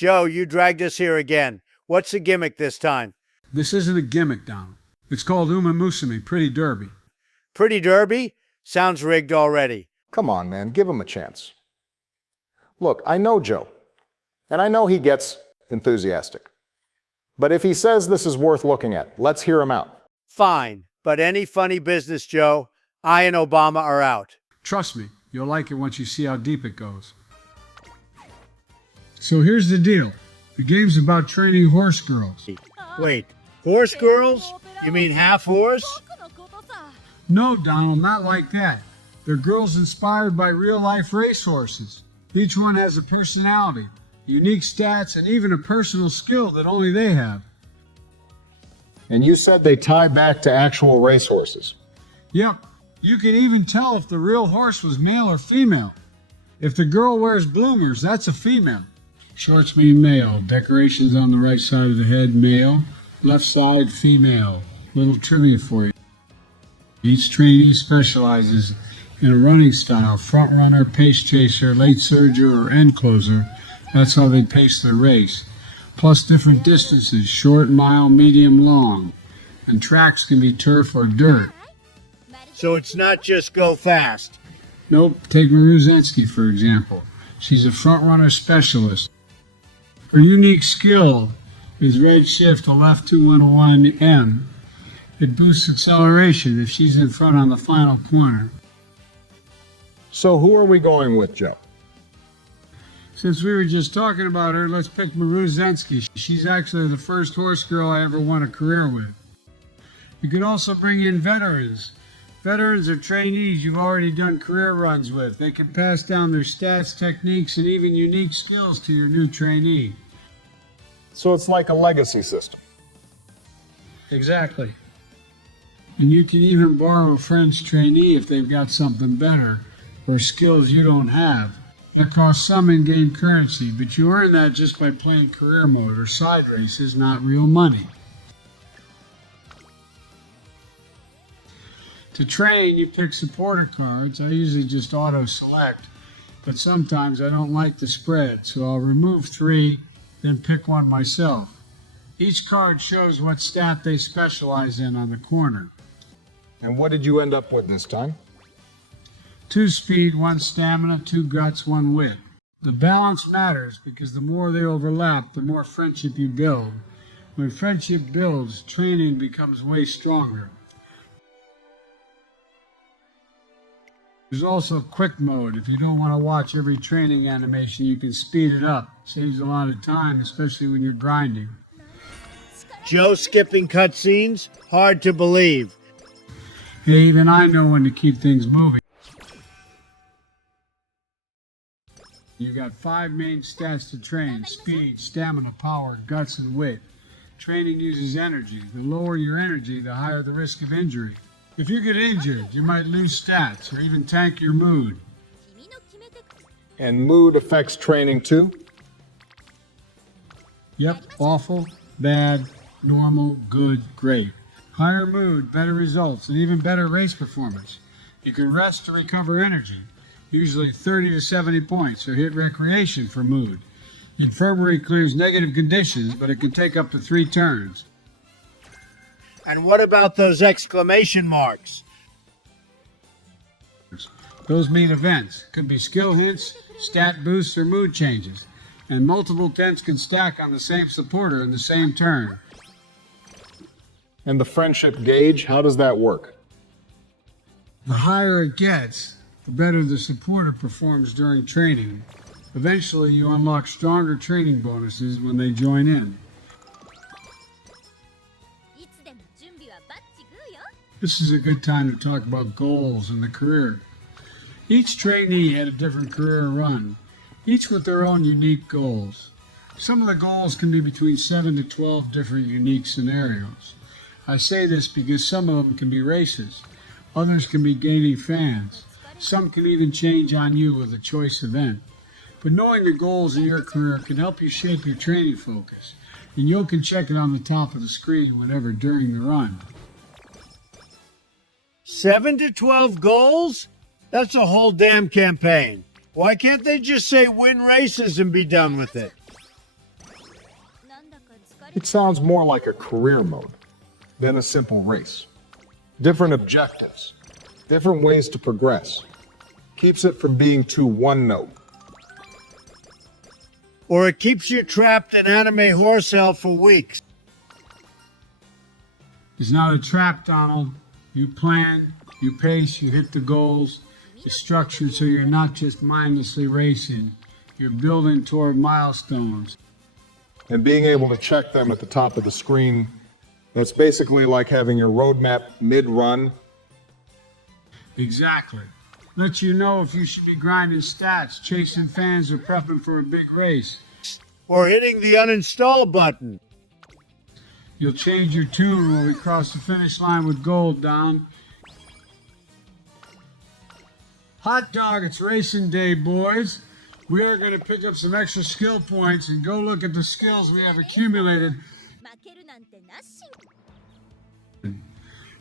Joe, you dragged us here again. What's the gimmick this time? This isn't a gimmick, Donald. It's called Uma Musume Pretty Derby. Pretty Derby? Sounds rigged already. Come on, man, give him a chance. Look, I know Joe, and I know he gets enthusiastic. But if he says this is worth looking at, let's hear him out. Fine, but any funny business, Joe, I and Obama are out. Trust me, you'll like it once you see how deep it goes. So here's the deal. The game's about training horse girls. Wait, horse girls? You mean half horse? No, Donald, not like that. They're girls inspired by real-life racehorses. Each one has a personality, unique stats, and even a personal skill that only they have. And you said they tie back to actual racehorses. Yep, you can even tell if the real horse was male or female. If the girl wears bloomers, that's a female. Shorts mean male. Decorations on the right side of the head, male. Left side, female. Little trivia for you. Each trainee specializes in a running style: front runner, pace chaser, late surger, or end closer. That's how they pace their race. Plus different distances: short, mile, medium, long. And tracks can be turf or dirt. So it's not just go fast. Nope, take Maruzensky for example. She's a front runner specialist. Her unique skill is red shift to left 2101M. It boosts acceleration if she's in front on the final corner. So who are we going with, Joe? Since we were just talking about her, let's pick Maruzensky. She's actually the first horse girl I ever won a career with. You could also bring in veterans. Veterans are trainees you've already done career runs with. They can pass down their stats, techniques, and even unique skills to your new trainee. So it's like a legacy system. Exactly. And you can even borrow a friend's trainee if they've got something better or skills you don't have. It costs some in-game currency, but you earn that just by playing career mode or side races, not real money. To train, you pick supporter cards. I usually just auto-select, but sometimes I don't like the spread, so I'll remove 3, then pick one myself. Each card shows what stat they specialize in on the corner. And what did you end up with this time? 2 speed, 1 stamina, 2 guts, 1 wit. The balance matters because the more they overlap, the more friendship you build. When friendship builds, training becomes way stronger. There's also quick mode. If you don't want to watch every training animation, you can speed it up. Saves a lot of time, especially when you're grinding. Joe skipping cutscenes? Hard to believe. Hey, even I know when to keep things moving. You've got 5 main stats to train: speed, stamina, power, guts, and wit. Training uses energy. The lower your energy, the higher the risk of injury. If you get injured, you might lose stats or even tank your mood. And mood affects training too? Yep, awful, bad, normal, good, great. Higher mood, better results, and even better race performance. You can rest to recover energy, usually 30 to 70 points, or hit recreation for mood. Infirmary clears negative conditions, but it can take up to 3 turns. And what about those exclamation marks? Those mean events. Could be skill hints, stat boosts, or mood changes. And multiple tents can stack on the same supporter in the same turn. And the friendship gauge, how does that work? The higher it gets, the better the supporter performs during training. Eventually, you unlock stronger training bonuses when they join in. This is a good time to talk about goals in the career. Each trainee had a different career run, each with their own unique goals. Some of the goals can be between 7 to 12 different unique scenarios. I say this because some of them can be races, others can be gaining fans, some can even change on you with a choice event. But knowing your goals in your career can help you shape your training focus, and you can check it on the top of the screen whenever during the run. 7 to 12 goals? That's a whole damn campaign. Why can't they just say win races and be done with it? It sounds more like a career mode than a simple race. Different objectives, different ways to progress. Keeps it from being too one note. Or it keeps you trapped in anime horse hell for weeks. It's not a trap, Donald. You plan, you pace, you hit the goals. It's structured so you're not just mindlessly racing. You're building toward milestones. And being able to check them at the top of the screen, that's basically like having your roadmap mid-run. Exactly. Lets you know if you should be grinding stats, chasing fans, or prepping for a big race. Or hitting the uninstall button. You'll change your tune when we cross the finish line with gold, Don. Hot dog, it's racing day, boys. We are going to pick up some extra skill points and go look at the skills we have accumulated.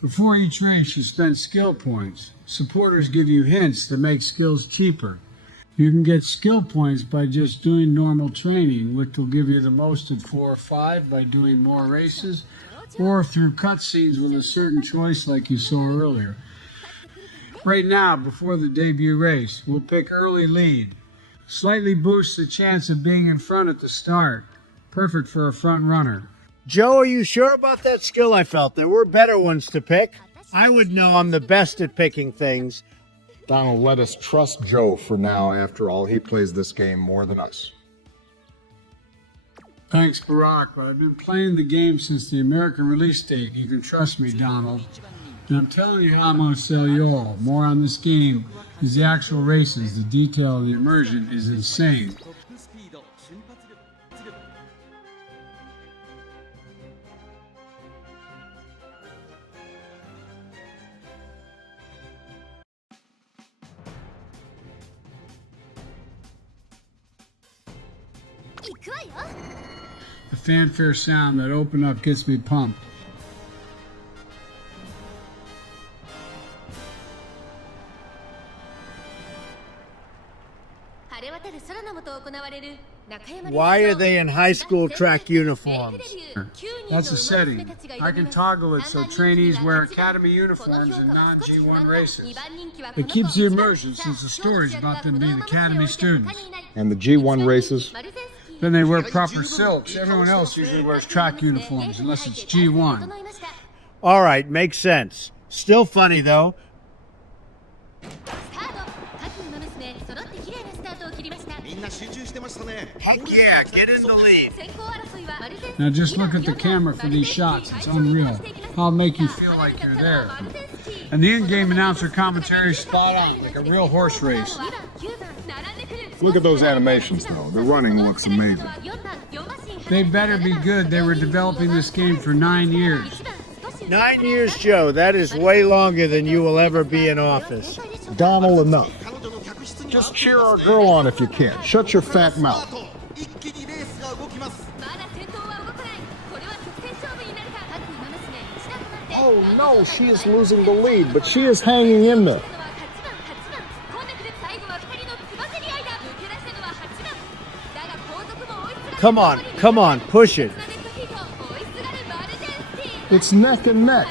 Before each race, you spend skill points. Supporters give you hints to make skills cheaper. You can get skill points by just doing normal training, which will give you the most at 4 or 5 by doing more races, or through cutscenes with a certain choice like you saw earlier. Right now, before the debut race, we'll pick early lead. Slightly boosts the chance of being in front at the start. Perfect for a front runner. Joe, are you sure about that skill? I felt there were better ones to pick. I would know I'm the best at picking things. Donald, let us trust Joe for now. After all, he plays this game more than us. Thanks, Barack, but I've been playing the game since the American release date. You can trust me, Donald. And I'm telling you how I'm going to sell you all. More on this game is the actual races. The detail of the immersion is insane. The fanfare sound that opened up gets me pumped. Why are they in high school track uniforms? That's a setting. I can toggle it so trainees wear academy uniforms in non-G1 races. It keeps the immersion since the story's about them being academy students. And the G1 races? Then they wear proper silks. Everyone else usually wears track uniforms unless it's G1. All right, makes sense. Still funny, though. Heck yeah, get in the lead. Now just look at the camera for these shots. It's unreal. I'll make you feel like you're there. And the in-game announcer commentary is spot on, like a real horse race. Look at those animations, though. The running looks amazing. They better be good. They were developing this game for 9 years. 9 years, Joe. That is way longer than you will ever be in office. Donald, enough. Just cheer our girl on if you can. Shut your fat mouth. Oh no, she is losing the lead, but she is hanging in there. Come on, push it. It's neck and neck.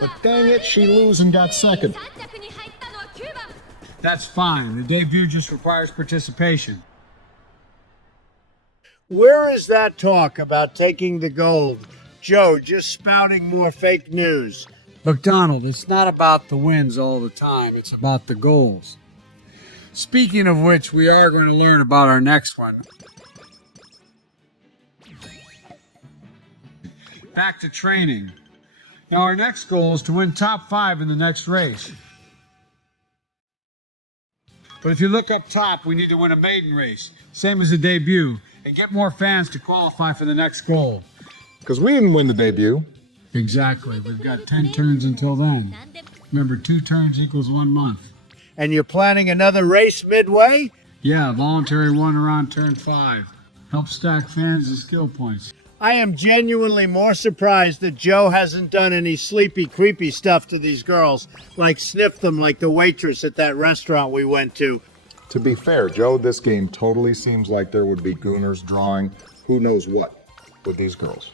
But dang it, she lose and got second. That's fine. The debut just requires participation. Where is that talk about taking the gold? Joe, just spouting more fake news. Look, Donald, it's not about the wins all the time. It's about the goals. Speaking of which, we are going to learn about our next one. Back to training. Now, our next goal is to win top 5 in the next race. But if you look up top, we need to win a maiden race, same as the debut, and get more fans to qualify for the next goal. Because we didn't win the debut. Exactly. We've got 10 turns until then. Remember, 2 turns equals 1 month. And you're planning another race midway? Yeah, voluntary one around turn 5. Help stack fans and skill points. I am genuinely more surprised that Joe hasn't done any sleepy, creepy stuff to these girls, like sniff them like the waitress at that restaurant we went to. To be fair, Joe, this game totally seems like there would be gooners drawing who knows what with these girls.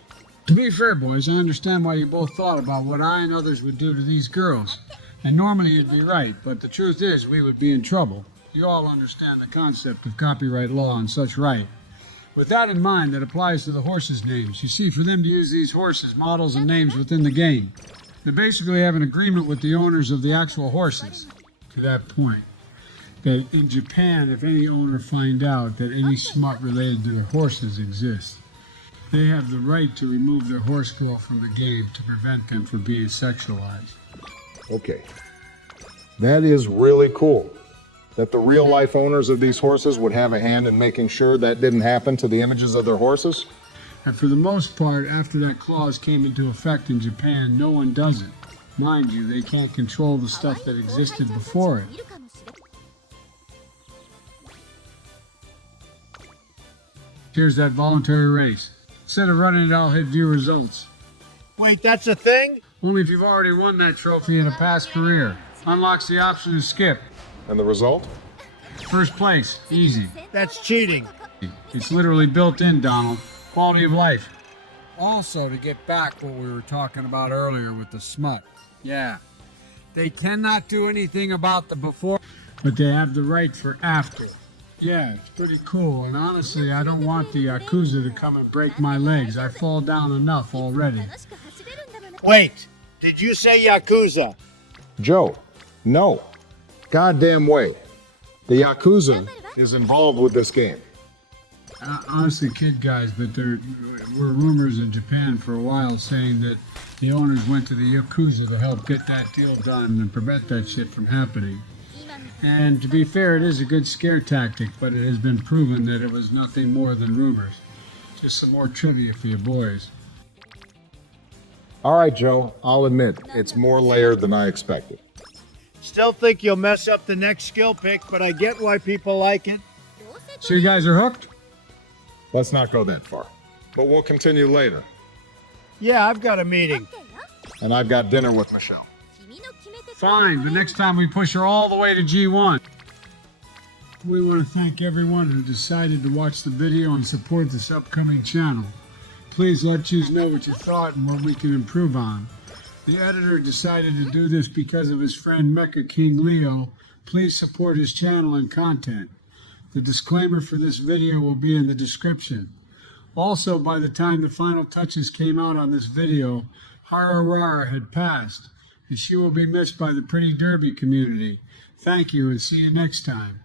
To be fair, boys, I understand why you both thought about what I and others would do to these girls. And normally you'd be right, but the truth is we would be in trouble. You all understand the concept of copyright law and such right. With that in mind, that applies to the horses' names. You see, for them to use these horses, models, and names within the game, they basically have an agreement with the owners of the actual horses. To that point, that in Japan, if any owner find out that any smut related to their horses exists, they have the right to remove their horse girl from the game to prevent them from being sexualized. Okay. That is really cool. That the real life owners of these horses would have a hand in making sure that didn't happen to the images of their horses. And for the most part, after that clause came into effect in Japan, no one does it. Mind you, they can't control the stuff that existed before it. Here's that voluntary race. Instead of running it, I'll hit view results. Wait, that's a thing? Only if you've already won that trophy in a past career. Unlocks the option to skip. And the result? First place, easy. That's cheating. It's literally built in, Donald. Quality of life. Also, to get back what we were talking about earlier with the smut. Yeah. They cannot do anything about the before, but they have the right for after. Yeah, it's pretty cool. And honestly, I don't want the Yakuza to come and break my legs. I fall down enough already. Wait, did you say Yakuza? Joe, no. Goddamn way. The Yakuza is involved with this game. Honestly, kid guys, but there were rumors in Japan for a while saying that the owners went to the Yakuza to help get that deal done and prevent that shit from happening. And to be fair, it is a good scare tactic, but it has been proven that it was nothing more than rumors. Just some more trivia for you boys. All right, Joe, I'll admit, it's more layered than I expected. Still think you'll mess up the next skill pick, but I get why people like it. So you guys are hooked? Let's not go that far. But we'll continue later. Yeah, I've got a meeting. And I've got dinner with Michelle. Fine, but next time we push her all the way to G1. We want to thank everyone who decided to watch the video and support this upcoming channel. Please let us know what you thought and what we can improve on. The editor decided to do this because of his friend Mecha King Leo. Please support his channel and content. The disclaimer for this video will be in the description. Also, by the time the final touches came out on this video, Hararara had passed, and she will be missed by the Pretty Derby community. Thank you and see you next time.